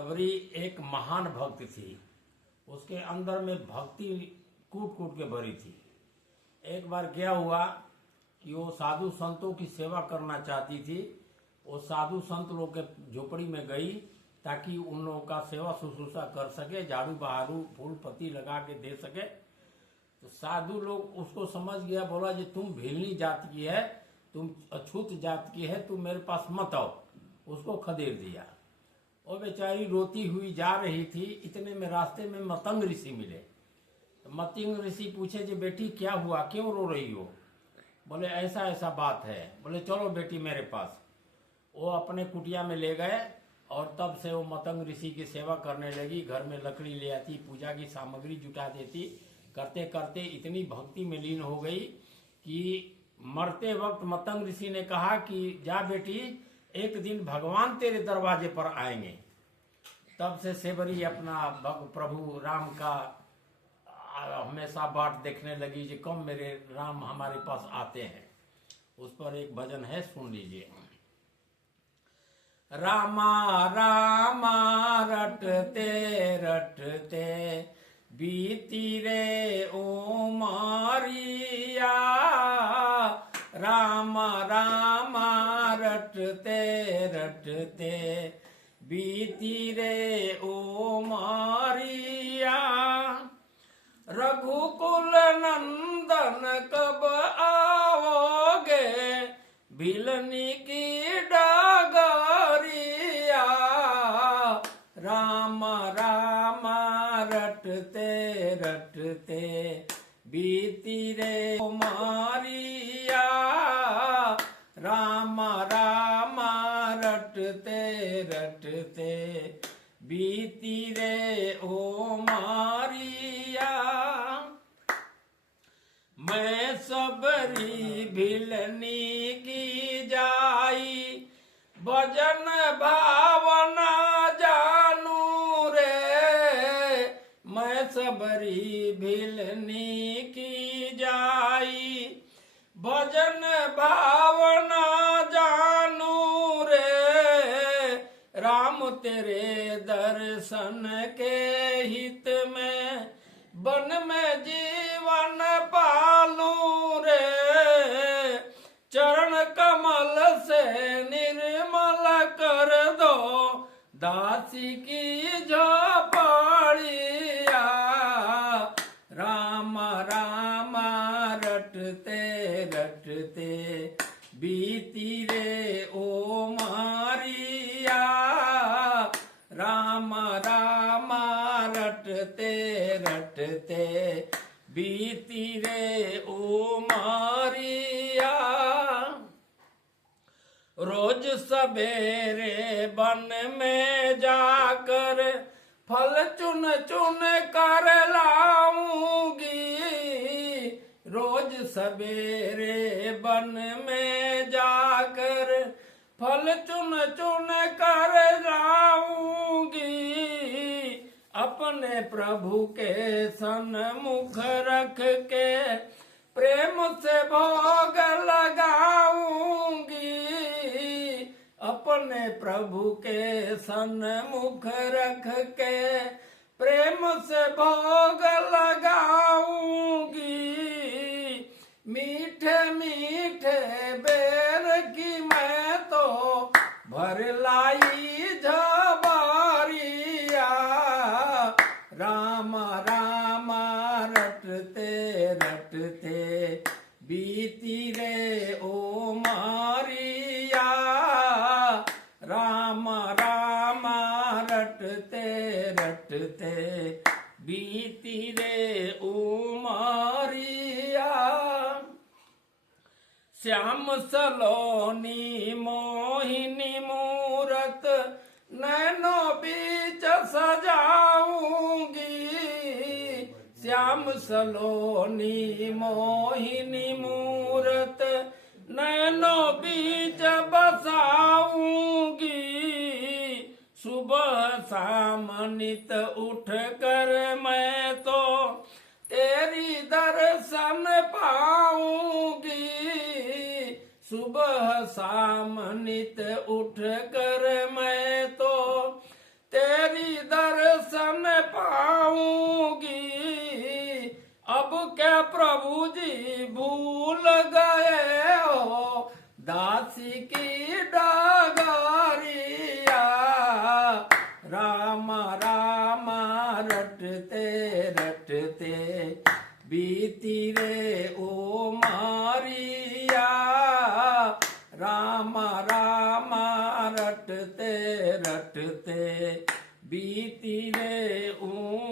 सबरी एक महान भक्त थी। उसके अंदर में भक्ति कूट कूट के भरी थी। एक बार क्या हुआ कि वो साधु संतों की सेवा करना चाहती थी। वो साधु संत लोग के झोपड़ी में गई ताकि उन लोगों का सेवा शुश्रूषा कर सके, झाड़ू बहारू फूल पत्ती लगा के दे सके। तो साधु लोग उसको समझ गया, बोला जी तुम भीलनी जात की है, तुम अछूत जात की है, तुम मेरे पास मत आओ। उसको खदेड़ दिया। वो बेचारी रोती हुई जा रही थी। इतने में रास्ते में मतंग ऋषि मिले। तो मतंग ऋषि पूछे जी बेटी क्या हुआ, क्यों रो रही हो? बोले ऐसा ऐसा बात है। बोले चलो बेटी मेरे पास। वो अपने कुटिया में ले गए और तब से वो मतंग ऋषि की सेवा करने लगी। घर में लकड़ी ले आती, पूजा की सामग्री जुटा देती। करते करते इतनी भक्ति में लीन हो गई कि मरते वक्त मतंग ऋषि ने कहा कि जा बेटी, एक दिन भगवान तेरे दरवाजे पर आएंगे। तब से सेवरी अपना प्रभु राम का हमेशा बाट देखने लगी कि कब मेरे राम हमारे पास आते हैं। उस पर एक भजन है, सुन लीजिए। रामा रामा रटते रटते बीती रे उमरिया, राम राम रटते रटते बीती रे उमरिया, रघुकुल नंदन कब आओगे, भिलनी की डगरिया, राम राम रटते रटते बीती रे उमरिया, राम राम रटते रटते बीती रे उमरिया। मैं सबरी भिलनी की जाई, भजन भावना जानू रे, मैं सबरी भिलनी की जाई, भजन भावना जानू रे, राम तेरे दर्शन के हित में वन में जीवन पालू रे, चरण कमल से निर्मल कर दो दासी की झोपड़िया, राम राम रटते रटते बीती रे उमरिया, राम राम रटते रटते बीती रे उमरिया। रोज सवेरे वन में जाकर फल चुन चुन कर लाऊंगी, रोज सवेरे वन में जाकर फल चुन चुन कर लाऊंगी, अपने प्रभु के सन्मुख रख के प्रेम से भोग लगाऊंगी, अपने प्रभु के सन्मुख रख के प्रेम से भोग लगाऊंगी, मीठे मीठे बेर की मैं तो भर लाई झबारिया, राम राम रटते रटते बीती रे उमरिया, राम राम रटते रटते बीती रे उमरिया। श्याम सलोनी मोहिनी मूरत नैनो बीच सजाऊंगी, श्याम सलोनी मोहिनी मूरत नैनो बीच बसाऊंगी, सुबह शाम नित उठ कर मैं तो तेरी दर्शन पाऊंगी, सुबह शाम नित उठ कर मैं तो तेरी राम राम रटते रटते बीती रे ओ मारिया। राम राम रटते रटते बीती रे ओ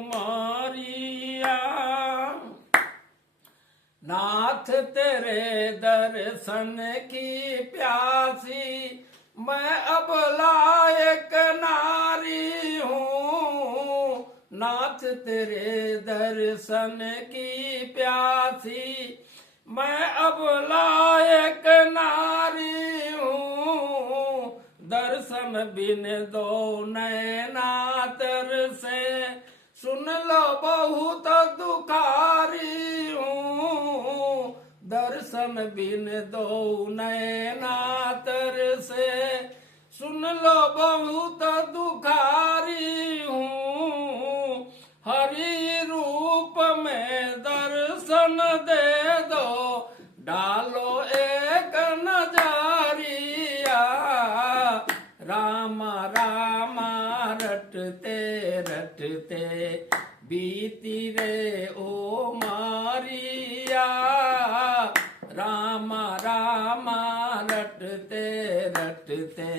मारिया। नाथ तेरे दर्शन की प्यासी मैं अब लायक नारी हूँ। नाथ तेरे दर्शन की प्यासी मैं अब लायक नारी हूँ। दर्शन बिन दो नैना तरसे सुन लो बहुत दुखारी हूँ। दर्शन बिन दो नैना तरसे सुन लो बहुत दुखारी हूँ। हरि रूप में दर्शन दे दो डालो एक नजरिया। राम राम रटते रटते बीती रे ओ मारिया। राम राम रटते रटते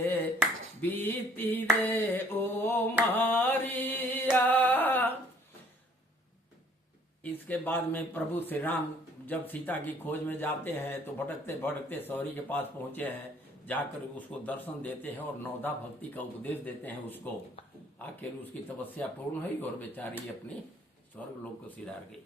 बीती रे ओ मारिया। इसके बाद में प्रभु श्री राम जब सीता की खोज में जाते हैं तो भटकते भटकते सौरी के पास पहुंचे हैं। जाकर उसको दर्शन देते हैं और नवदा भक्ति का उपदेश देते हैं उसको। आखिर उसकी तपस्या पूर्ण हुई और बेचारी अपनी स्वर्ग लोक को सिधार गई।